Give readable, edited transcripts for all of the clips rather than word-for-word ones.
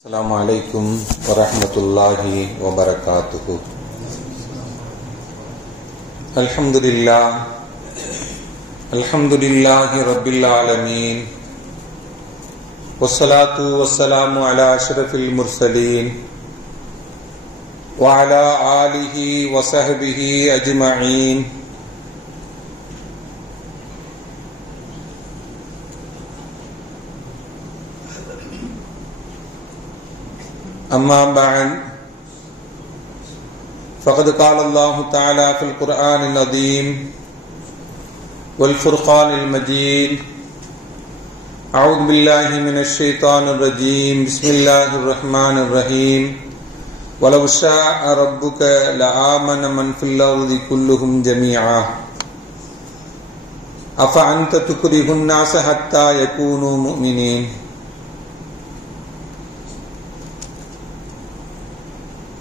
السلام عليكم ورحمة الله وبركاته. الحمد لله رب العالمين، والصلاة والسلام على أشرف المرسلين وعلى آله وصحبه أجمعين. أما بعد، فقد قال الله تعالى في القرآن العظيم والفرقان المجيد: أعوذ بالله من الشيطان الرجيم، بسم الله الرحمن الرحيم. ولو شاء ربك لآمن من في الأرض كلهم جميعا أفأنت تكره الناس حتى يكونوا مؤمنين.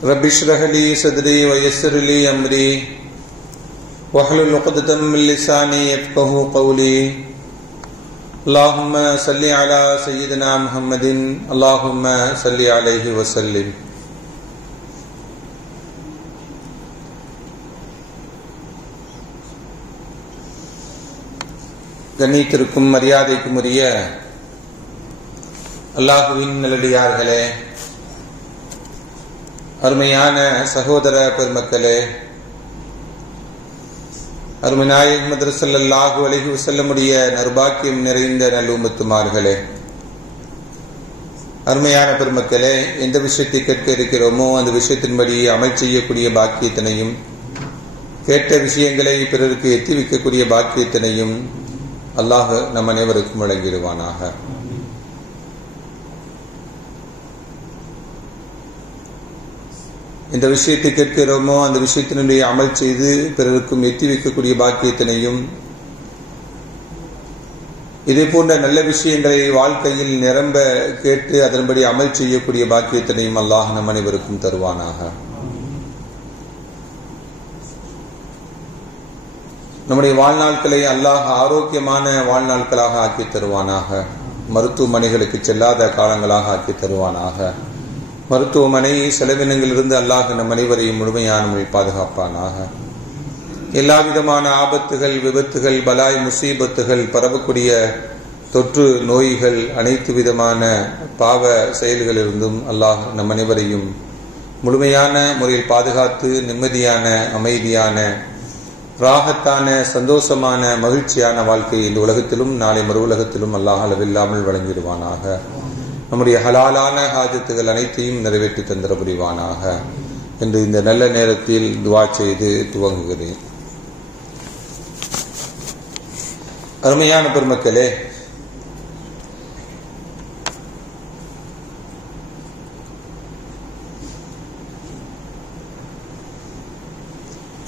رب اشرح لي صدري ويسر لي أمري واحلل عقدة من لساني يفقهوا قولي. اللهم صل على سيدنا محمد، اللهم صل عليه وسلم. கண்ணியத்திற்கும் மரியாதைக்கும் உரிய அல்லாஹ்வின் நல்லடியார்களே, அருமையான சகோதர பெருமக்களே, அருமை நாயகம் ஸல்லல்லாஹு அலைஹி வஸல்லமுடைய நற்பாக்கியம் நிறைந்த நல்லும்மத்துமார்களே, அருமையான பெருமக்களே, எந்த விஷயத்தை கேட்க இருக்கிறோமோ அந்த விஷயத்தின்படி அமல் செய்யக்கூடிய பாக்கியத்தினையும், கேட்ட விஷயங்களை பிறருக்கு எத்தி வைக்கக்கூடிய பாக்கியத்தினையும் அல்லாஹ் நம் அனைவருக்கும் வழங்கிடுவானாக. இந்த விஷயத்தை கேட்கிறோமோ அந்த விஷயத்தினுடைய அமல் செய்து பிறருக்கும் எத்தி வைக்கக்கூடிய பாக்கியத்தினையும், இதே போன்ற நல்ல விஷயங்களை வாழ்க்கையில் நிரம்ப கேட்டு அதன்படி அமல் செய்யக்கூடிய பாக்கியத்தினையும் அல்லாஹ் நம் அனைவருக்கும் தருவானாக. நம்முடைய வாழ்நாட்களை அல்லாஹ் ஆரோக்கியமான வாழ்நாட்களாக ஆக்கி தருவானாக. மருத்துவமனைகளுக்கு செல்லாத காலங்களாக ஆக்கி தருவானாக. மருத்துவமனை செலவினங்களிலிருந்து அல்லாஹ் நம் அனைவரையும் முழுமையான முறையில் பாதுகாப்பானாக. எல்லா விதமான ஆபத்துகள், விபத்துகள், பலாய், முசீபத்துகள், பரவக்கூடிய தொற்று நோய்கள், அனைத்து விதமான பாவ செயல்களிலிருந்தும் அல்லாஹ் நம் அனைவரையும் முழுமையான முறையில் பாதுகாத்து நிம்மதியான, அமைதியான, ராகத்தான, சந்தோஷமான, மகிழ்ச்சியான வாழ்க்கை இந்த உலகத்திலும் நாளை மறு உலகத்திலும் அல்லாஹ் அளவில்லாமல் வழங்கிடுவானாக. நம்முடைய ஹலாலான ஹாஜத்துகள் அனைத்தையும் நிறைவேற்றி தந்திர புரிவானாக என்று இந்த நல்ல நேரத்தில் துவா செய்து துவங்குகிறேன். அருமையான பெருமக்களே,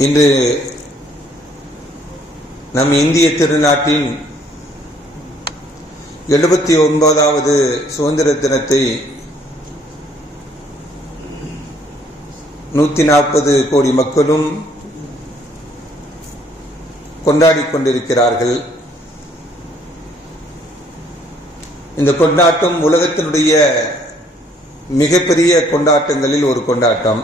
இன்று நம் இந்திய திருநாட்டின் 79வது சுதந்திர தினத்தை 140 கோடி மக்களும் கொண்டாடிக் கொண்டிருக்கிறார்கள். இந்த கொண்டாட்டம் உலகத்தினுடைய மிகப்பெரிய கொண்டாட்டங்களில் ஒரு கொண்டாட்டம்.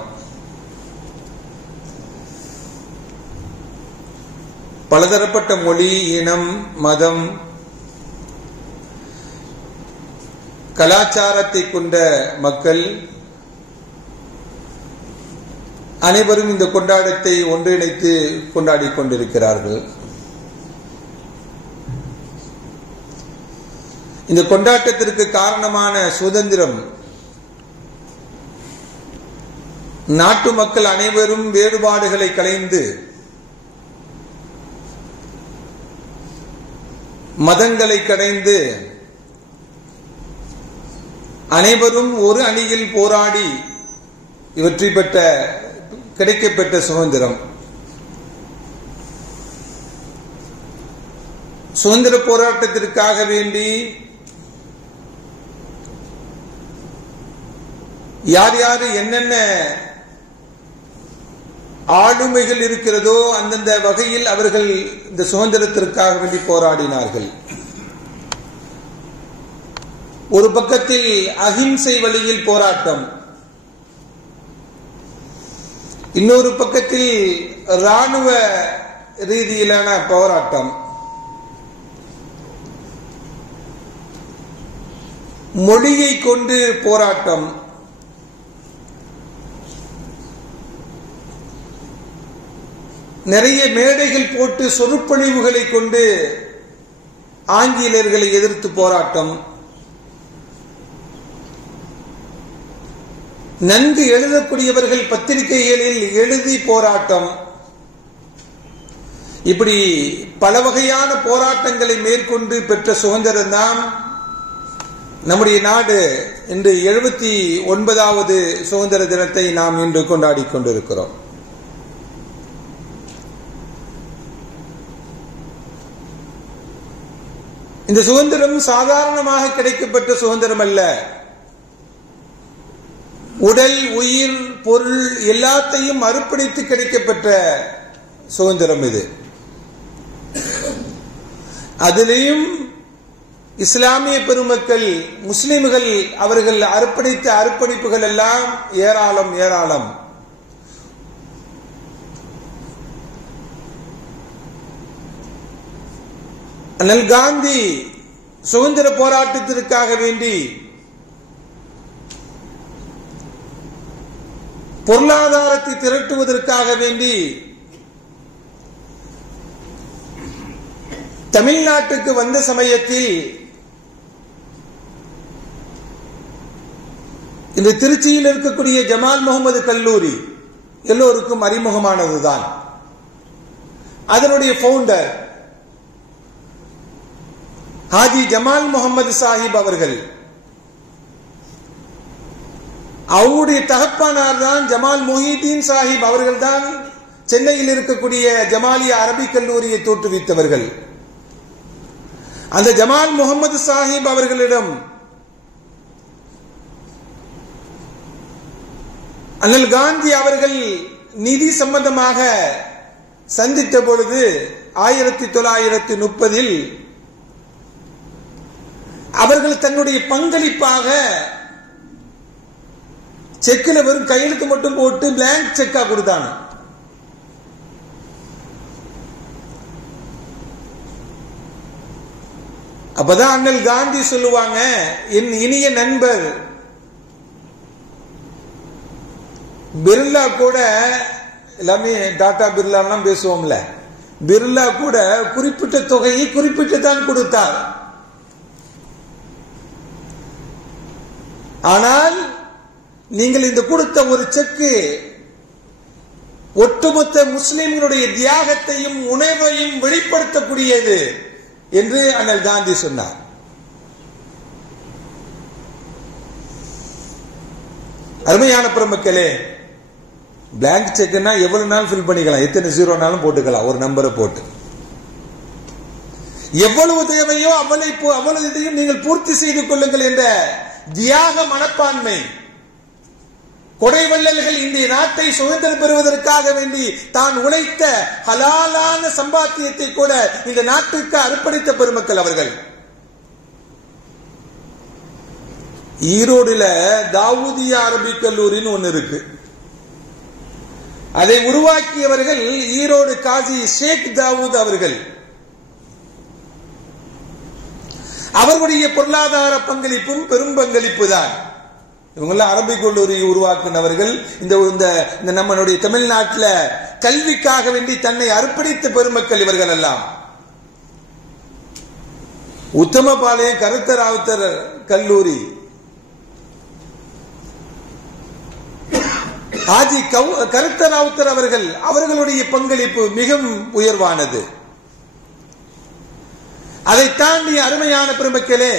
பலதரப்பட்ட மொழி, இனம், மதம், கலாச்சாரத்தை கொண்ட மக்கள் அனைவரும் இந்த கொண்டாட்டத்தை ஒன்றிணைத்து கொண்டாடி கொண்டிருக்கிறார்கள். இந்த கொண்டாட்டத்திற்கு காரணமான சுதந்திரம், நாட்டு மக்கள் அனைவரும் வேறுபாடுகளை களைந்து, மதங்களை கடைந்து, அனைவரும் ஒரு அணியில் போராடி வெற்றி பெற்ற கிடைக்கப்பெற்ற சுதந்திரம். சுதந்திர போராட்டத்திற்காக வேண்டி யார் யார் என்னென்ன ஆளுமைகள் இருக்கிறதோ அந்தந்த வகையில் அவர்கள் இந்த சுதந்திரத்திற்காக வேண்டி போராடினார்கள். ஒரு பக்கத்தில் அஹிம்சை வழியில் போராட்டம், இன்னொரு பக்கத்தில் இராணுவ ரீதியிலான போராட்டம், மொழியை கொண்டு போராட்டம், நிறைய மேடைகள் போட்டு சொற்பொழிவுகளை கொண்டு ஆங்கிலேயர்களை எதிர்த்து போராட்டம், நன்கு எழுதக்கூடியவர்கள் பத்திரிகைகளில் எழுதி போராட்டம், இப்படி பல வகையான போராட்டங்களை மேற்கொண்டு பெற்ற சுதந்திரம் தான் நம்முடைய நாடு இன்று 79வது சுதந்திர தினத்தை நாம் இன்று கொண்டாடி கொண்டிருக்கிறோம். இந்த சுதந்திரம் சாதாரணமாக கிடைக்கப்பட்ட சுதந்திரம் அல்ல. உடல், உயிர், பொருள் எல்லாத்தையும் அர்ப்பணித்து கிடைக்கப்பட்ட சுதந்திரம் இது. அதிலேயும் இஸ்லாமிய பெருமக்கள், முஸ்லிம்கள் அவர்கள் அர்ப்பணித்த அர்ப்பணிப்புகள் எல்லாம் ஏராளம் ஏராளம். அண்ணல் காந்தி சுதந்திர போராட்டத்திற்காக வேண்டி பொருளாதாரத்தை திரட்டுவதற்காக வேண்டி தமிழ்நாட்டுக்கு வந்த சமயத்தில் இந்த திருச்சியில் இருக்கக்கூடிய ஜமால் முகமது கல்லூரி எல்லோருக்கும் அறிமுகமானதுதான். அதனுடைய பவுண்டர் ஹாஜி ஜமால் முகமது சாஹிப் அவர்கள், அவருடைய தகப்பானார் தான் ஜமால் மொஹிதீன் சாஹிப் அவர்கள் தான் சென்னையில் இருக்கக்கூடிய ஜமாலியா அரபிக் கல்லூரியை தோற்றுவித்தவர்கள். அந்த ஜமால் முகமது சாஹிப் அவர்களிடம் அண்ணல் காந்தி அவர்கள் நிதி சம்பந்தமாக சந்தித்த பொழுது 1930 அவர்கள் தன்னுடைய பங்களிப்பாக செக்கில் வெறும் கையெழுத்து மட்டும் போட்டு பிளாங்க் செக்கா கொடுத்தாங்க. அப்பதான் அண்ணல் காந்தி சொல்லுவாங்க, என் இனிய நண்பர் பிர்லா கூட, எல்லாமே டாடா பிர்லா பேசுவோம்ல, பிர்லா கூட குறிப்பிட்ட தொகையை குறிப்பிட்டு தான் கொடுத்தார். ஆனால் நீங்கள் இந்த கொடுத்த ஒரு செக்கு ஒட்டுமொத்த முஸ்லிம்களுடைய தியாகத்தையும் உணர்வையும் வெளிப்படுத்தக்கூடியது என்று அண்ணல் காந்தி சொன்னார். அருமையான பெருமக்களே, பிளாங்க் செக்னா எவ்வளவு நாள் ஃபில் பண்ணிக்கலாம், எத்தனை ஜீரோனாலும் போட்டுக்கலாம், ஒரு நம்பரை போட்டு. எவ்வளவு தேவையோ அவ்வளவு இதையும் நீங்கள் பூர்த்தி செய்து கொள்ளுங்கள் என்ற தியாக மனப்பான்மை. கொடைவள்ளல்கள் இந்திய நாட்டை சுதந்திரம் பெறுவதற்காக வேண்டி தான் உழைத்த ஹலாலான சம்பாத்தியத்தை கூட இந்த நாட்டுக்கு அர்ப்பணித்த பெருமக்கள் அவர்கள். ஈரோடுல தாவூதியா அரபிக் கல்லூரின்னு ஒன்னு இருக்கு. அதை உருவாக்கியவர்கள் ஈரோடு காஜி ஷேக் தாவூத் அவர்கள். அவர்களுடைய பொருளாதார பங்களிப்பும் பெரும் பங்களிப்பு தான். இவங்கெல்லாம் அரபிக் கல்லூரியை உருவாக்கினவர்கள். இந்த நம்மளுடைய தமிழ்நாட்டில் கல்விக்காக வேண்டி தன்னை அர்ப்பணித்த பெருமக்கள் இவர்கள் எல்லாம். உத்தமபாளையம் கருத்தராவுத்தர் கல்லூரி, ஆஜி கருத்தராவுத்தர் அவர்களுடைய பங்களிப்பு மிகவும் உயர்வானது. அதை தாண்டி அருமையான பெருமக்களே,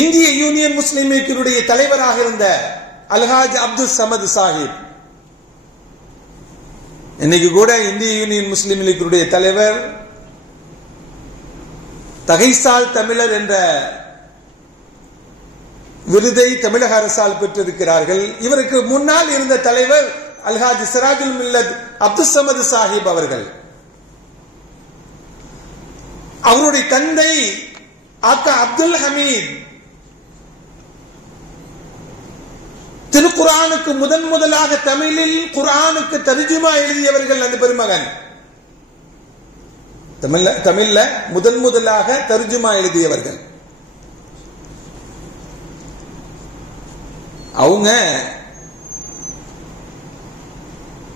இந்திய யூனியன் முஸ்லிம் லீக்கினுடைய தலைவராக இருந்த அல்ஹாஜ் அப்துல் சமத் சாஹிப், இன்னைக்கு கூட இந்திய யூனியன் முஸ்லிம் லீக்கினுடைய தலைவர், தகைசால் தமிழர் என்ற விருதை தமிழக அரசால் பெற்றிருக்கிறார்கள். இவருக்கு முன்னால் இருந்த தலைவர் அல்ஹாஜ் சிராஜுல் மில்லத் அப்துல் சமத் சாஹிப் அவர்கள். அவருடைய தந்தை ஆக்கா அப்துல் ஹமீத் திருக்குர்ஆனுக்கு முதலாக தமிழில் குர்ஆனுக்கு தர்ஜுமா எழுதியவர்கள் அந்த பெருமகன். தமிழ்ல முதலாக தர்ஜுமா எழுதியவர்கள். அவங்க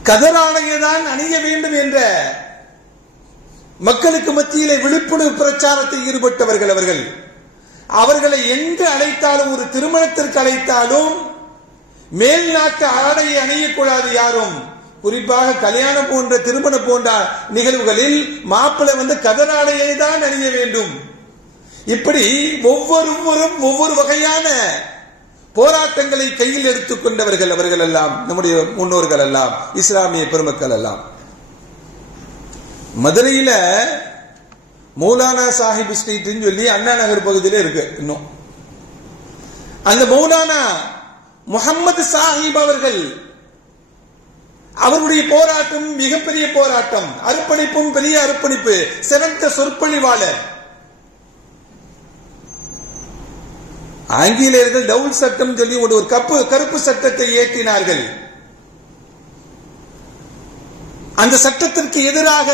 கதராடையை தான் அணிய வேண்டும் என்ற மக்களுக்கு மத்தியிலே விழிப்புணர்வு பிரச்சாரத்தில் ஈடுபட்டவர்கள் அவர்கள். அவர்களை எங்கு அழைத்தாலும், ஒரு திருமணத்திற்கு அழைத்தாலும் மேல் நாட்டு ஆடையை அணியக்கூடாது யாரும். குறிப்பாக கல்யாணம் போன்ற திருமணம் போன்ற நிகழ்வுகளில் மாப்பிள்ளை கதராடையை தான் அணிய வேண்டும். இப்படி ஒவ்வொருவரும் ஒவ்வொரு வகையான போராட்டங்களை கையில் எடுத்துக் கொண்டவர்கள் அவர்கள் எல்லாம், நம்முடைய முன்னோர்கள் எல்லாம், இஸ்லாமிய பெருமக்கள் எல்லாம். மதுரையில மௌலானா சாஹிப் ஸ்ட்ரீட் சொல்லி அண்ணா நகர் பகுதியில இருக்கு. இன்னும் அந்த மௌலானா முகமது சாஹிப் அவர்கள், அவருடைய போராட்டம் மிகப்பெரிய போராட்டம், அர்ப்பணிப்பும் பெரிய அர்ப்பணிப்பு, சிறந்த சொற்பொழிவாளர். ஆங்கிலேயர்கள் டவுல் சட்டம் சொல்லி ஒரு கருப்பு சட்டத்தை இயற்றினார்கள். அந்த சட்டத்திற்கு எதிராக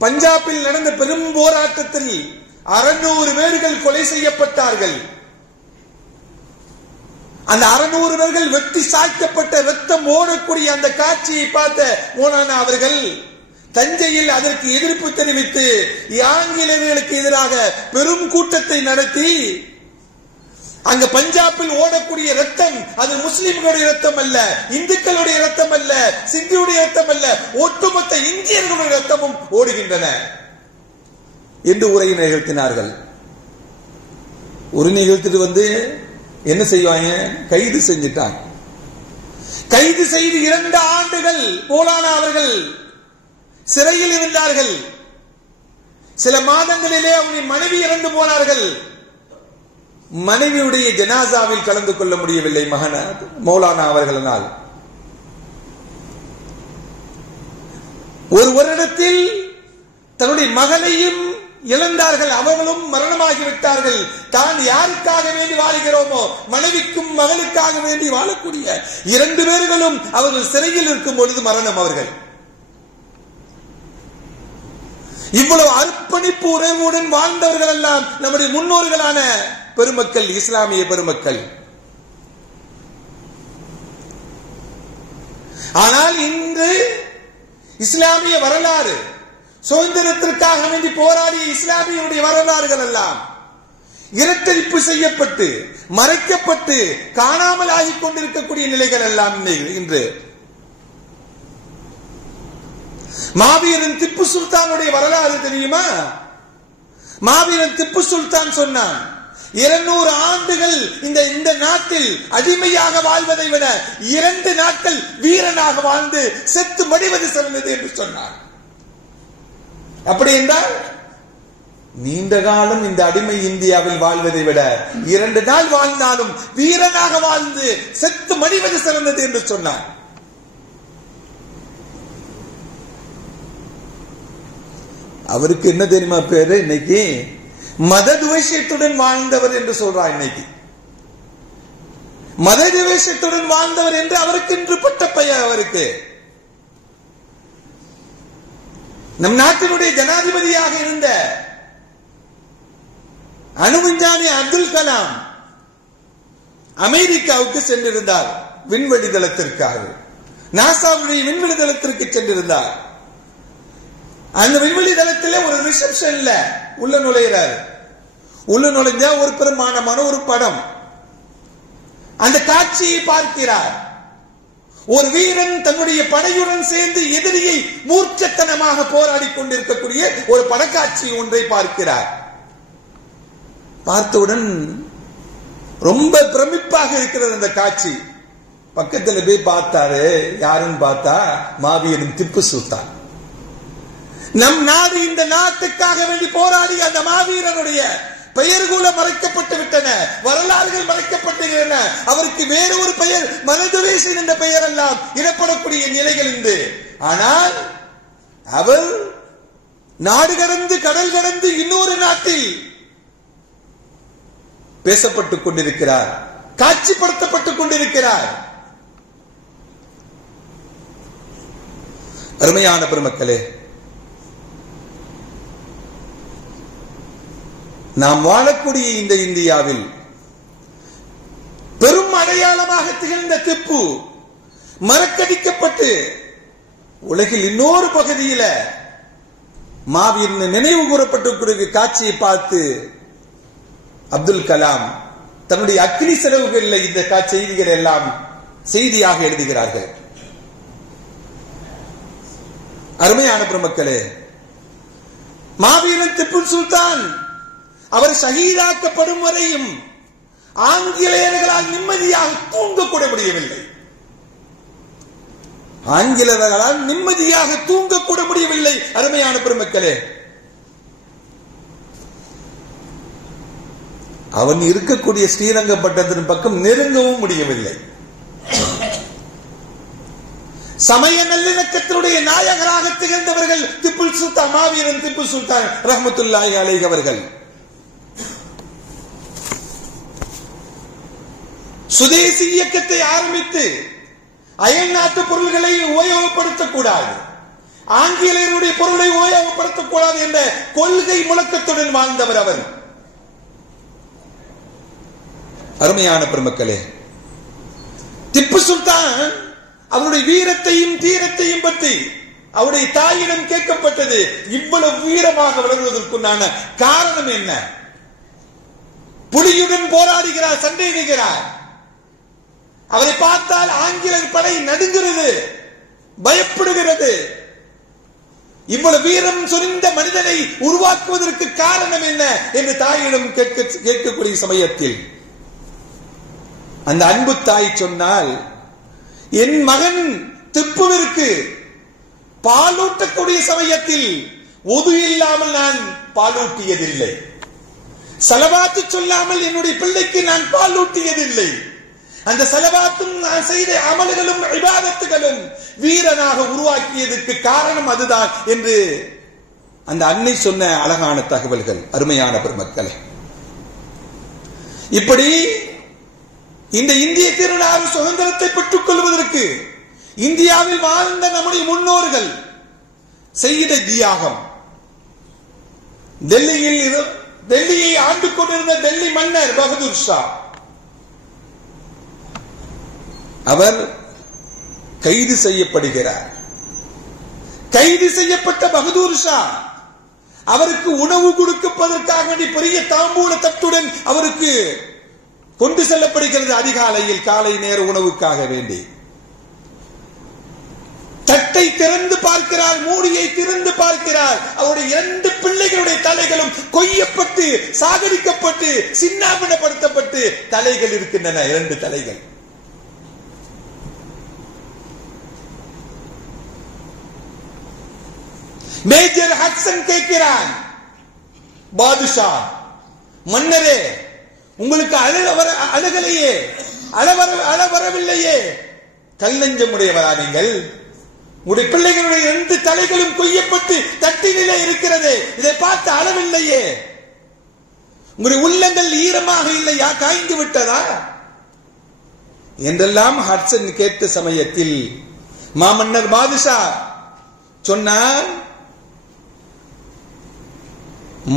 பஞ்சாபில் நடந்த பெரும் போராட்டத்தில் 600 பேர்கள் கொலை செய்யப்பட்டார்கள். அந்த 600 பேர்கள் வெட்டி சாய்க்கப்பட்ட ரத்தம் ஓடக்கூடிய அந்த காட்சியை பார்த்த மௌலானா அவர்கள் தஞ்சையில் அதற்கு எதிர்ப்பு தெரிவித்து ஆங்கிலேயர்களுக்கு எதிராக பெரும் கூட்டத்தை நடத்தி, அங்க பஞ்சாபில் ஓடக்கூடிய ரத்தம் அது முஸ்லிம்களுடைய ரத்தம் அல்ல, இந்துக்களுடைய ரத்தம் அல்ல, சிந்தியுடைய ரத்தம் அல்ல, ஒட்டுமொத்த இந்தியர்களுடைய ரத்தமும் ஓடுகின்றன என்று உரை நிகழ்த்தினார்கள். ஒரு நிகழ்த்திட்டு என்ன செய்வாங்க, கைது செஞ்சிட்டாங்க. கைது செய்து 2 ஆண்டுகள் மௌலானா அவர்கள் சிறையில் இருந்தார்கள். சில மாதங்களிலே அவருடைய மனைவி இறந்து போனார்கள். மனைவியுடைய ஜனாசாவில் கலந்து கொள்ள முடியவில்லை மௌலானா அவர்களால். ஒரு வருடத்தில் தன்னுடைய மகளையும் இழந்தார்கள். அவர்களும் மரணமாகிவிட்டார்கள். தான் யாருக்காக வேண்டி வாழ்கிறோமோ, மனைவிக்கும் மகளுக்காக வேண்டி வாழக்கூடிய 2 பேர்களும் அவர்கள் சிறையில் இருக்கும் பொழுது மரணம். அவர்கள் இவ்வளவு அர்ப்பணிப்பு உறவுடன் வாழ்ந்தவர்கள் எல்லாம் நம்முடைய முன்னோர்களான பெருமக்கள், இஸ்லாமிய பெருமக்கள். ஆனால் இன்று இஸ்லாமிய வரலாறு, சுதந்திரத்திற்காக வேண்டி போராடிய இஸ்லாமியருடைய வரலாறுகள் எல்லாம் இரட்டடிப்பு செய்யப்பட்டு மறைக்கப்பட்டு காணாமல் ஆகிக் கொண்டிருக்கக்கூடிய நிலைகள் எல்லாம் இன்று. மாவீரன் திப்பு சுல்தானுடைய வரலாறு தெரியுமா? மாவீரன் திப்பு சுல்தான் சொன்னான், 200 ஆண்டுகள் இந்த நாட்டில் அடிமையாக வாழ்வதை விட 2 நாட்கள் வீரனாக வாழ்ந்து செத்து மடிவது சிறந்தது என்று சொன்னார். அப்படி என்றால் நீண்ட காலம் இந்த அடிமை இந்தியாவில் வாழ்வதை விட 2 நாள் வாழ்ந்தாலும் வீரனாக வாழ்ந்து செத்து மடிவது சிறந்தது என்று சொன்னார். அவருக்கு என்ன தெரியுமா பேரு? இன்னைக்கு மத துவேஷத்துடன் வாழ்ந்தவர் என்று சொல்றார். இன்னைக்கு மத துவேஷத்துடன் வாழ்ந்தவர் என்று அவருக்கு இன்று பட்ட பெயர். அவருக்கு நம் நாட்டினுடைய ஜனாதிபதியாக இருந்த அணுவிஞ்ஞானி அப்துல் கலாம் அமெரிக்காவுக்கு சென்றிருந்தார் விண்வெளி தளத்திற்காக. நாசாவுடைய விண்வெளி தளத்திற்கு சென்றிருந்தார். அந்த விண்வெளி தளத்தில் ஒரு ரிசப்ஷன்ல உள்ள நுழைகிறார். உள்ள நுழைஞ்சா ஒரு பிரமாணமான ஒரு படம். அந்த காட்சியை பார்க்கிறார். ஒரு வீரன் தன்னுடைய படையுடன் சேர்ந்து எதிரியை மூர்ச்சத்தனமாக போராடி கொண்டிருக்கக்கூடிய ஒரு படக்காட்சி ஒன்றை பார்க்கிறார். பார்த்தவுடன் ரொம்ப பிரமிப்பாக இருக்கிறது அந்த காட்சி. பக்கத்தில் போய் பார்த்தாரு. யாருன்னு பார்த்தா மாவீரன் திப்பு சுல்தான். நம் நாடு இந்த நாட்டுக்காக வேண்டி போராடி அந்த மாவீரனுடைய பெயர் கூட மறைக்கப்பட்டு விட்டன, வரலாறுகள் மறைக்கப்பட்டுள்ளன. அவருக்கு வேறு ஒரு பெயர் மனதுரேசன் என்ற பெயர் எல்லாம் இடப்படக்கூடிய நிலைகள் உண்டு. ஆனால் அவர் நாடு கடந்து கடல் கடந்து இன்னொரு நாட்டில் பேசப்பட்டுக் கொண்டிருக்கிறார், காட்சிப்படுத்தப்பட்டுக் கொண்டிருக்கிறார். அருமையான பெருமக்களே, நாம் வாழக்கூடிய இந்த இந்தியாவில் பெரும் அடையாளமாக திகழ்ந்த திப்பு மறக்கடிக்கப்பட்டு உலகில் இன்னொரு பகுதியில மாவீரன் நினைவு கூறப்பட்டிருக்கிற காட்சியை பார்த்து அப்துல் கலாம் தன்னுடைய அக்னி செலவுகளில் இந்த செய்திகள் எல்லாம் செய்தியாக எழுதுகிறார்கள். அருமையான பெருமக்களே, மாவீரன் திப்பு சுல்தான் அவர் ஷஹீதாக்கப்படும் வரையும் ஆங்கிலேயர்களால் நிம்மதியாக தூங்கக்கூட முடியவில்லை. ஆங்கிலேயர்களால் நிம்மதியாக தூங்கக்கூட முடியவில்லை. அருமையான பெருமக்களே, அவன் இருக்கக்கூடிய ஸ்ரீரங்கப்பட்டத்தின் பக்கம் நெருங்கவும் முடியவில்லை. சமய நல்லிணக்கத்தினுடைய நாயகராக திகழ்ந்தவர்கள் திப்பு சுல்தான், மாவீரன் திப்பு சுல்தான் ரஹ்மத்துல்லாஹி அலைஹி அவர்கள். சுதேசி இயக்கத்தை ஆரம்பித்து அயல் நாட்டு பொருள்களை உபயோகப்படுத்தக்கூடாது, ஆங்கிலேயருடைய பொருளை உபயோகப்படுத்தக்கூடாது என்ற கொள்கை முழக்கத்துடன் வாழ்ந்தவர் அவர். அருமையான பெருமக்களே, திப்பு சுல்தான் அவருடைய வீரத்தையும் தீரத்தையும் பற்றி அவருடைய தாயிடம் கேட்கப்பட்டது. இவ்வளவு வீரமாக வளர்வதற்குண்டான காரணம் என்ன? புலியுடன் போராடுகிறார், சண்டையிடுகிறார். அவரை பார்த்தால் ஆங்கிலேயர் படை நடுங்கிறது, பயப்படுகிறது. இவ்வளவு வீரம் சொரிந்த மனிதனை உருவாக்குவதற்கு காரணம் என்ன என்று தாயிடம் கேட்கக்கூடிய சமயத்தில் அந்த அன்பு தாய் சொன்னால், என் மகன் திப்புவிற்கு பாலூட்டக்கூடிய சமயத்தில் ஒது இல்லாமல் நான் பாலூட்டியதில்லை, சலவாத்து சொல்லாமல் என்னுடைய பிள்ளைக்கு நான் பாலூட்டியதில்லை. அந்த சலவாத்தும் நான் செய்த அமல்களும் இபாதத்துகளும் வீரனாக உருவாக்கியதற்கு காரணம் அதுதான் என்று அந்த அன்னை சொன்ன அழகான தகவல்கள். அருமையான பெருமக்களே, இப்படி இந்த இந்திய திருநாள் சுதந்திரத்தை பெற்றுக் கொள்வதற்கு இந்தியாவில் வாழ்ந்த நம்முடைய முன்னோர்கள் செய்த தியாகம், டெல்லியை ஆண்டு கொண்டிருந்த டெல்லி மன்னர் பகதூர் ஷா, அவர் கைது செய்யப்படுகிறார். கைது செய்யப்பட்ட பகதூர் ஷா அவருக்கு உணவு கொடுப்பதற்காக வேண்டி பெரிய தாம்பூல தட்டுடன் அவருக்கு கொண்டு செல்லப்படுகிறது. அதிகாலையில் காலை நேர உணவுக்காக வேண்டி தட்டை திறந்து பார்க்கிறார், மூடியை திறந்து பார்க்கிறார். அவருடைய 2 பிள்ளைகளுடைய தலைகளும் கொய்யப்பட்டு சாகடிக்கப்பட்டு சின்னாபின்னப்படுத்தப்பட்டு தலைகள் இருக்கின்றன, 2 தலைகள். மேஜர் ஹட்சன் கேட்கிறான், பாதுஷா மன்னரே, உங்களுக்கு அழுகலையே, அளவரவில்லையே, கல்லஞ்சமுடையவரா நீங்கள்? உடைய பிள்ளைகளுடைய 2 தலைகளும் கொய்யப்பட்டு தட்டிலே இருக்கிறது, இதை பார்த்து அளவில்லையே, உங்களுடைய உள்ளங்கள் ஈரமாக இல்லையா, காய்ந்து விட்டதா என்றெல்லாம் ஹட்சன் கேட்ட சமயத்தில் மாமன்னர் பாதுஷா சொன்னார்,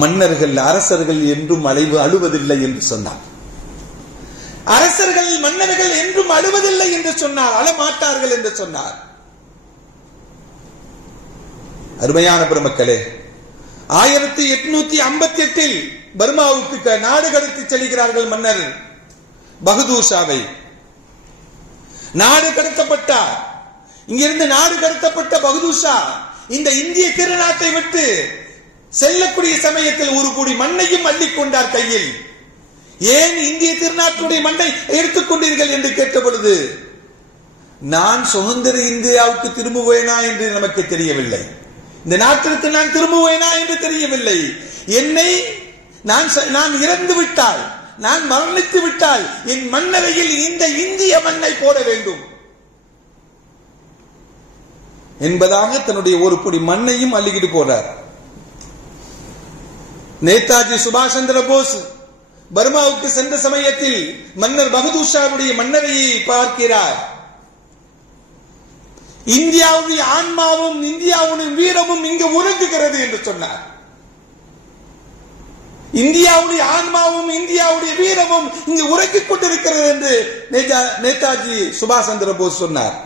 மன்னர்கள் அரசர்கள் என்றும் அழுவதில்லை என்று சொன்னார். அரசர்கள் மன்னர்கள் என்றும் அழுவதில்லை என்று சொன்னார், அழமாட்டார்கள் என்று சொன்னார். அருமையான பெருமக்களே, 1858 பர்மாவுக்கு நாடு கடத்தி செல்கிறார்கள் மன்னர் பகதூர் ஷாவை. நாடு கடத்தப்பட்டார். இங்கிருந்து நாடு கடத்தப்பட்ட பகதூர் ஷா இந்த இந்திய திருநாட்டை விட்டு செல்லக்கூடிய சமயத்தில் ஒரு கூடி மண்ணையும் அள்ளிக்கொண்டார் கையில். ஏன் இந்திய திருநாட்டுடைய மண்ணை எடுத்துக்கொண்டீர்கள் என்று கேட்ட பொழுது, நான் சுதந்திர இந்தியாவுக்கு திரும்புவேனா என்று நமக்கு தெரியவில்லை, இந்த நாட்டிற்கு நான் திரும்புவேனா என்று தெரியவில்லை, என்னை நான் இறந்து விட்டால், நான் மரணித்து விட்டால் என் மண்ணறையில் இந்த இந்திய மண்ணை போட வேண்டும் என்பதாக தன்னுடைய ஒரு பொடி மண்ணையும் அள்ளிக்கிட்டு போறார். நேதாஜி சுபாஷ் சந்திர போஸ் பர்மாவுக்கு சென்ற சமயத்தில் மன்னர் பகதூர் ஷாவுடைய மன்னரையை பார்க்கிறார். இந்தியாவுடைய ஆன்மாவும் இந்தியாவுடைய வீரமும் இங்கு உறங்குகிறது என்று சொன்னார். இந்தியாவுடைய ஆன்மாவும் இந்தியாவுடைய வீரமும் இங்கு உறங்கிக் கொண்டிருக்கிறது என்று நேதாஜி சுபாஷ் சந்திர போஸ் சொன்னார்.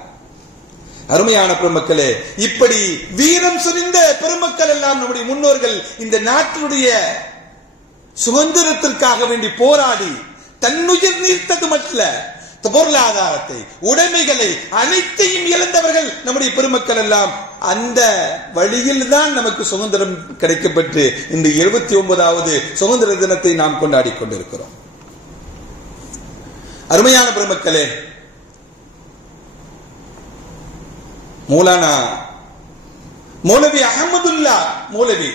அருமையான பெருமக்களே, இப்படி வீரம் சொரிந்த பெருமக்கள் எல்லாம் நம்முடைய முன்னோர்கள் இந்த நாட்டினுடைய சுதந்திரத்திற்காக வேண்டி போராடி தன்னுயிர் நீர்த்தது மட்டும் பொருளாதாரத்தை, உடைமைகளை அனைத்தையும் இழந்தவர்கள் நம்முடைய பெருமக்கள் எல்லாம். அந்த வழியில் தான் நமக்கு சுதந்திரம் கிடைக்கப்பட்டு இந்த 79வது சுதந்திர தினத்தை நாம் கொண்டாடி கொண்டிருக்கிறோம். அருமையான பெருமக்களே, மௌலானா மௌலவி அஹமதுல்லா மௌலவி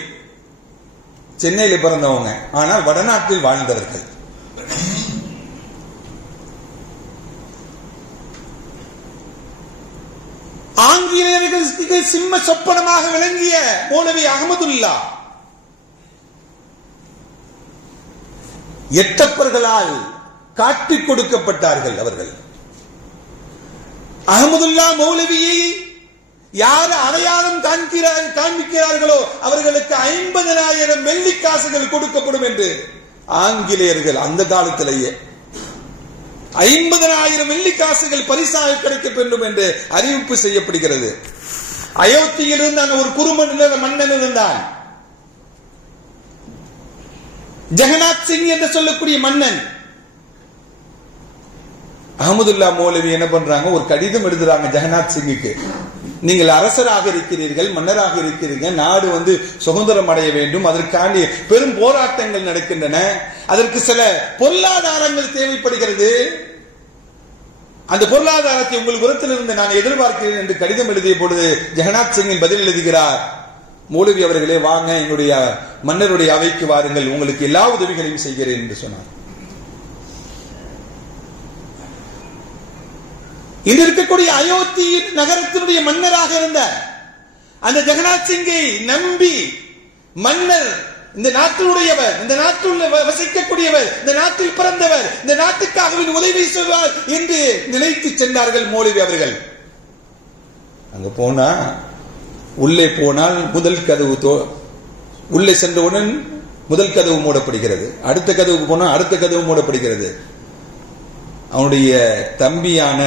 சென்னையில் பிறந்தவங்க, ஆனால் வடநாட்டில் வாழ்ந்தவர்கள். ஆங்கிலேயர்களுக்கு சிம்ம சொப்பனமாக விளங்கிய மௌலவி அஹமதுல்லா எட்டப்பர்களால் காட்டிக் கொடுக்கப்பட்டார்கள். அவர்கள் அஹமதுல்லா மௌலவியை யார் அடையாளம் காண்பிக்கிறார்களோ அவர்களுக்கு 50,000 வெள்ளிக்காசுகள் கொடுக்கப்படும் என்று ஆங்கிலேயர்கள் அந்த காலத்திலேயே 50,000 வெள்ளிக்காசுகள் பரிசாக கிடைக்க வேண்டும் என்று அறிவிப்பு செய்யப்படுகிறது. அயோத்தியில் இருந்தான் ஒரு மன்னன் இருந்தான், ஜெகநாத் சிங் என்று சொல்லக்கூடிய மன்னன். அஹமதுல்லா மௌலவி என்ன பண்றாங்க, ஒரு கடிதம் எழுதுறாங்க ஜெகநாத் சிங்குக்கு. நீங்கள் அரசராக இருக்கிறீர்கள், மன்னராக இருக்கிறீர்கள், நாடு சுதந்திரம் அடைய வேண்டும், அதற்காண்டி பெரும் போராட்டங்கள் நடக்கின்றன, அதற்கு சில பொருளாதாரங்கள் தேவைப்படுகிறது, அந்த பொருளாதாரத்தை உங்கள் புறத்திலிருந்து நான் எதிர்பார்க்கிறேன் என்று கடிதம் எழுதிய பொழுது ஜெகநாத் சிங்கின் பதில் எழுதுகிறார், மௌலவி அவர்களே வாங்க, எங்களுடைய மன்னருடைய அவைக்கு வாருங்கள், உங்களுக்கு எல்லா உதவிகளையும் செய்கிறேன் என்று சொன்னார். இன்று இருக்கக்கூடிய அயோத்தி நகரத்தினுடைய மன்னராக இருந்த அந்த ஜெகநாத் சிங்கை நம்பி மன்னர் இந்த நாட்டினுடையவர், இந்த நாட்டில் வசிக்கக்கூடியவர், இந்த நாட்டில் பிறந்தவர், இந்த நாட்டுக்காக உதவி செய்வார் என்று நினைத்து சென்றார்கள் மௌலவி அவர்கள். அங்க போனா உள்ளே போனால் முதல் கதவு, உள்ளே சென்றவுடன் முதல் கதவு மூடப்படுகிறது, அடுத்த கதவுக்கு போனால் அடுத்த கதவு மூடப்படுகிறது. அவனுடைய தம்பியான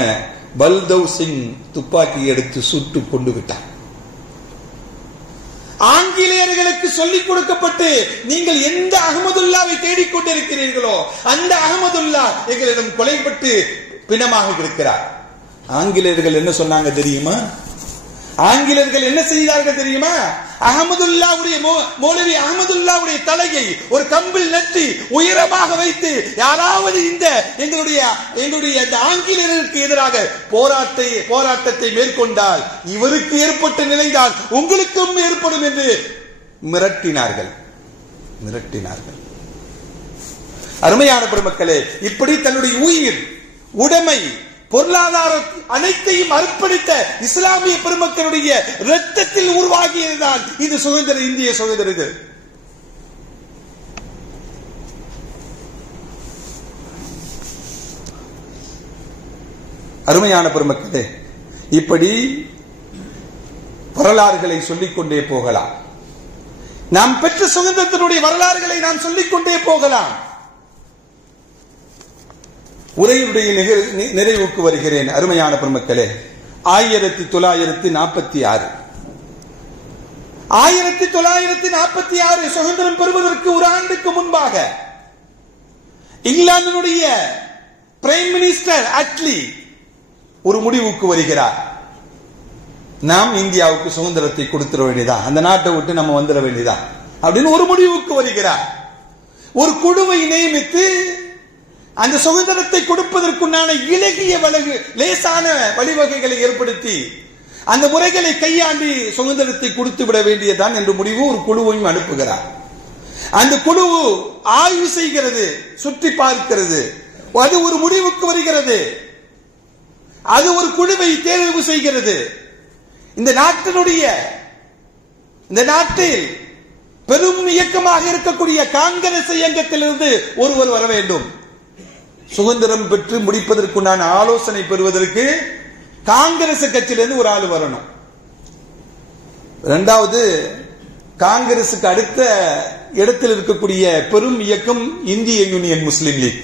பல்தவ் சிங் துப்பாக்கி எடுத்து சுட்டு கொண்டு விட்டார். ஆங்கிலேயர்களுக்கு சொல்லிக் கொடுக்கப்பட்டு நீங்கள் எந்த அஹமதுல்லாவை தேடிக்கொண்டிருக்கிறீர்களோ அந்த அஹமதுல்லா எங்களிடம் கொலைப்பட்டு பிணமாக இருக்கிறார். ஆங்கிலேயர்கள் என்ன சொன்னாங்க தெரியுமா? ஆங்கிலேயர்கள் என்ன செய்தார்கள் தெரியுமா? அஹமதுல்லாவுடைய மௌலவி அஹமதுல்லாவுடைய தலையை ஒரு கம்பில் நட்டி உயரமாக வைத்து யாராவது இந்த எங்களுடைய ஆங்கிலேயருக்கு எதிராக போராட்டத்தை மேற்கொண்டால் இவருக்கு ஏற்பட்ட நிலைதான் உங்களுக்கும் ஏற்படும் என்று மிரட்டினார்கள். அருமையான பெருமக்களே, இப்படி தன்னுடைய உயிர், உடைமை, பொருளாதாரம் அனைத்தையும் அர்ப்பணித்த இஸ்லாமிய பெருமக்களுடைய இரத்தத்தில் உருவாகியதுதான் இது சுதந்திர இந்திய சுதந்திரம். அருமையான பெருமக்களே, இப்படி வரலாறுகளை சொல்லிக்கொண்டே போகலாம். நாம் பெற்ற சுதந்திரத்தினுடைய வரலாறுகளை நாம் சொல்லிக்கொண்டே போகலாம். உரையுடைய நிறைவுக்கு வருகிறேன். அருமையான பெருமக்களே, 1946 சுதந்திரம் பெறுவதற்கு ஒரு ஆண்டுக்கு முன்பாக இங்கிலாந்தினுடைய பிரைம் மினிஸ்டர் அட்லி ஒரு முடிவுக்கு வருகிறார். நாம் இந்தியாவுக்கு சுதந்திரத்தை கொடுத்துட வேண்டியதான், அந்த நாட்டை விட்டு நம்ம வந்துட வேண்டியதான் அப்படின்னு ஒரு முடிவுக்கு வருகிறார். ஒரு குழுவை நியமித்து அந்த சுதந்திரத்தை கொடுப்பதற்குண்டான இலகிய லேசான வழிவகைகளை ஏற்படுத்தி அந்த முறைகளை கையாண்டி சுதந்திரத்தை கொடுத்து விட வேண்டியதான் என்று முடிவு ஒரு குழுவையும் அனுப்புகிறார். அந்த குழு ஆய்வு செய்கிறது, சுற்றி பார்க்கிறது, அது ஒரு முடிவுக்கு வருகிறது, அது ஒரு குழுவை தேர்வு செய்கிறது. இந்த நாட்டில் பெரும் இயக்கமாக இருக்கக்கூடிய காங்கிரஸ் இயக்கத்திலிருந்து ஒருவர் வர வேண்டும். சுதந்திரம் பெற்று முடிப்பதற்குண்டான ஆலோசனை பெறுவதற்கு காங்கிரஸ் கட்சியிலிருந்து ஒரு ஆள் வரணும். இரண்டாவது, காங்கிரசுக்கு அடுத்த இடத்தில் இருக்கக்கூடிய பெரும் இயக்கம் இந்திய யூனியன் முஸ்லிம் லீக்.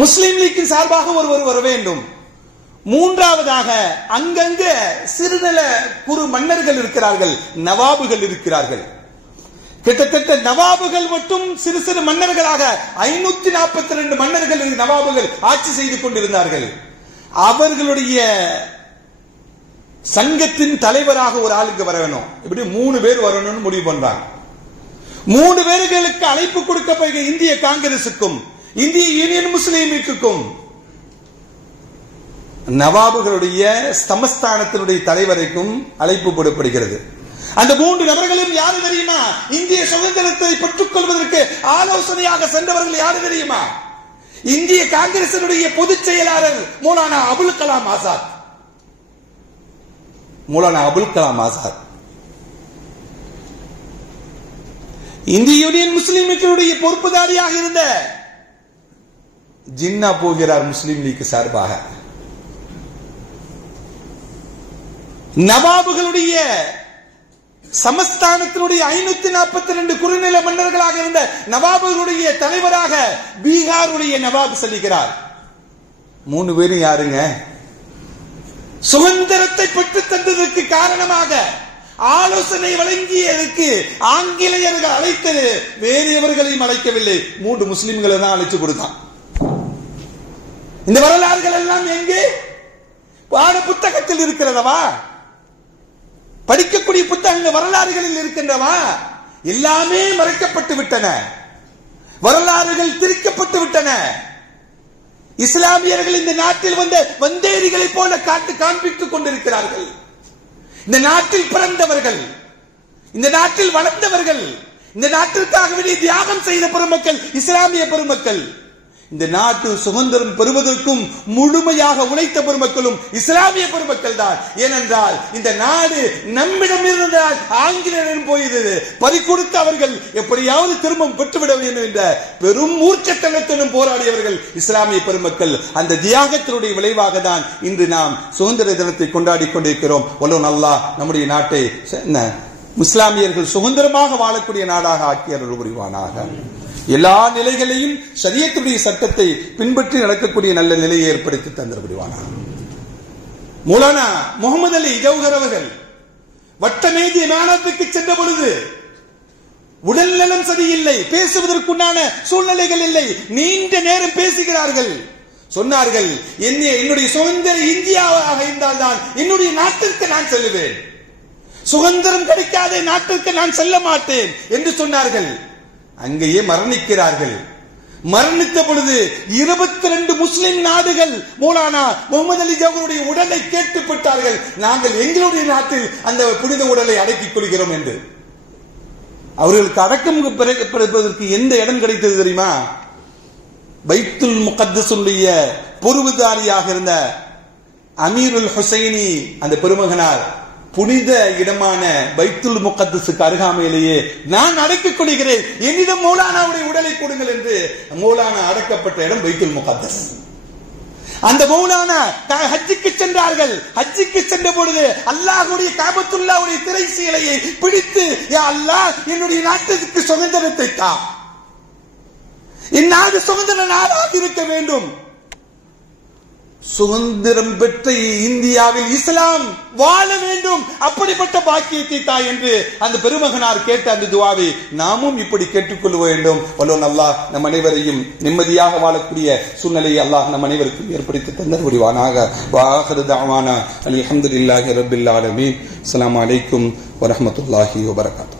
முஸ்லிம் லீக்கின் சார்பாக ஒருவர் வர வேண்டும். மூன்றாவதாக, அங்கங்க சிறுநில குறு மன்னர்கள் இருக்கிறார்கள், நவாபுகள் இருக்கிறார்கள். கிட்டத்தட்ட நவாபுகள் மட்டும் சிறு சிறு மன்னர்களாக 542 மன்னர்கள் நவாபுகள் ஆட்சி செய்து கொண்டிருந்தார்கள். அவர்களுடைய சங்கத்தின் தலைவராக ஒரு ஆளுக்கு வர வேணும். இப்படி 3 பேர் வரணும்னு முடிவு பண்றாங்க. 3 பேர்களுக்கு அழைப்பு கொடுக்கப்படுகிற இந்திய காங்கிரசுக்கும் இந்திய யூனியன் முஸ்லீம் லீக்குக்கும் நவாபுகளுடைய சமஸ்தானத்தினுடைய தலைவரைக்கும் அழைப்பு போடப்படுகிறது. அந்த 3 நபர்களும் யாரு தெரியுமா? இந்திய சுதந்திரத்தை பெற்றுக் கொள்வதற்கு ஆலோசனையாக சென்றவர்கள் யாரு தெரியுமா? இந்திய காங்கிரசினுடைய பொதுச் செயலாளர் மௌலானா அபுல் கலாம் ஆசாத். மௌலானா அபுல் கலாம் ஆசாத் இந்திய யூனியன் முஸ்லீம் லீக்கினுடைய பொறுப்புதாரியாக இருந்த ஜின்னா போகிறார் முஸ்லீம் லீக் சார்பாக. நவாபுகளுடைய சமஸ்தானத்தினுடைய 542 குறுநில மன்னர்களாக இருந்த நவாபுகளுடைய தலைவராக பீகாருடைய நவாப் செல்கிறார். 3 பேரும் யாருங்க? சுதந்திரத்தை பெற்றுத் தந்ததற்கு காரணமாக ஆலோசனை வழங்கியதற்கு ஆங்கிலேயர்கள் அழைத்தது வேறு எவர்களையும் அழைக்கவில்லை, 3 முஸ்லிம்களை தான் அழைச்சு கொடுத்தான். இந்த வரலாறுகள் எல்லாம் எங்கே? பாட புத்தகத்தில் இருக்கிறதவா? படிக்கக்கூடிய புத்தகங்கள் வரலாறுகளில் இருக்கின்றவா? எல்லாமே மறைக்கப்பட்டு விட்டன, வரலாறுகள் திரிக்கப்பட்டு விட்டன. இஸ்லாமியர்கள் இந்த நாட்டில் வந்த வந்தேரிகளை போல காட்டு காண்பித்துக் கொண்டிருக்கிறார்கள். இந்த நாட்டில் பிறந்தவர்கள், இந்த நாட்டில் வளர்ந்தவர்கள், இந்த நாட்டிற்காக வேண்டிய தியாகம் செய்த பெருமக்கள் இஸ்லாமிய பெருமக்கள். இந்த நாட்டு சுதந்திரம் பெறுவதற்கும் முழுமையாக உழைத்த பெருமக்களும் இஸ்லாமிய பெருமக்கள் தான். ஏனென்றால் இந்த நாடு நம்மிடம் இருந்தால் ஆங்கிலேயரிடம் போயிருந்தது, பறிகொடுத்து அவர்கள் எப்படியாவது திரும்பவும் பெற்றுவிட வேண்டும் என்ற பெரும் மூர்ச்சத்தனத்துடன் போராடியவர்கள் இஸ்லாமிய பெருமக்கள். அந்த தியாகத்தினுடைய விளைவாக தான் இன்று நாம் சுதந்திர தினத்தை கொண்டாடி கொண்டிருக்கிறோம். வல்லோன் அல்லாஹ் நம்முடைய நாட்டை இஸ்லாமியர்கள் சுதந்திரமாக வாழக்கூடிய நாடாக ஆக்கி அருள் புரிவானாக. எல்லா நிலைகளையும் ஷரியத்துடைய சட்டத்தை பின்பற்றி நடக்கக்கூடிய நல்ல நிலையை ஏற்படுத்தி தந்திரப்படுவானாக. மௌலானா முகமது அலி ஜௌஹர் அவர்கள் வட்டமேஜை மாநாட்டுக்கு சென்ற பொழுது உடல் நலம் சரியில்லை, பேசுவதற்குண்டான சூழ்நிலைகள் இல்லை, நீண்ட நேரம் பேசுகிறார்கள். சொன்னார்கள், என்னுடைய சுதந்திர இந்தியாவாக இருந்தால் தான் என்னுடைய நாட்டிற்கு நான் செல்லுவேன், சுதந்திரம் கிடைக்காத நாட்டிற்கு நான் செல்ல மாட்டேன் என்று சொன்னார்கள். அங்கேயே மரணிக்கிறார்கள். மரணித்த பொழுது 22 முஸ்லிம் நாடுகள் மௌலானா முகமது அலி ஜௌஹருடைய உடலை கேட்டுப்பட்டார்கள், நாங்கள் எங்களுடைய நாட்டில் அந்த புனித உடலை அடக்கிக் கொள்கிறோம் என்று. அவர்களுக்கு அடக்கம் பெறுவதற்கு எந்த இடம் கிடைத்தது தெரியுமா? பைத்துல் முகத்தஸுடைய பொறுப்புதாரியாக இருந்த அமீருல் ஹுசைனி அந்த பெருமகனார் புனித இடமான பைத்துல் முகத்தஸுக்கு அருகாமையிலேயே நான் அடக்கிக் கொள்கிறேன், என்னிடம் மௌலானாவுடைய உடலை கொடுங்கள் என்று மௌலானா அடக்கப்பட்ட இடம் பைத்துல் முகத்தஸ். அந்த மௌலானா ஹஜ்ஜுக்கு சென்றார்கள். ஹஜ்ஜுக்கு சென்ற பொழுது அல்லாஹ்வுடைய காபத்துல்லாஹ்வுடைய திரை சீலையை பிடித்து, யா அல்லாஹ் என்னுடைய நாட்டுக்கு சுதந்திரத்தை தா, இந்நாடு சுதந்திர நாடாக இருக்க வேண்டும், சுதந்திரம் பெற்ற இந்தியாவில் இஸ்லாம் வாழ வேண்டும், அப்படிப்பட்ட பாக்கியத்தை தா என்று அந்த பெருமகனார் கேட்ட அந்த துஆவை நாமும் இப்படி கேட்டுக்கொள்ள வேண்டும். வல்லோன் அல்லாஹ் நம் அனைவரையும் நிம்மதியாக வாழக்கூடிய சூழ்நிலையை அல்லாஹ் நம் அனைவருக்கும் ஏற்படுத்தி தந்தர் புரிவானாக. வாஹிரு தஅவானா அல்ஹம்துலில்லாஹி ரப்பில் ஆலமீன். அஸ்ஸலாமு அலைக்கும் வரஹ்மத்துல்லாஹி வபரகாத்துஹு.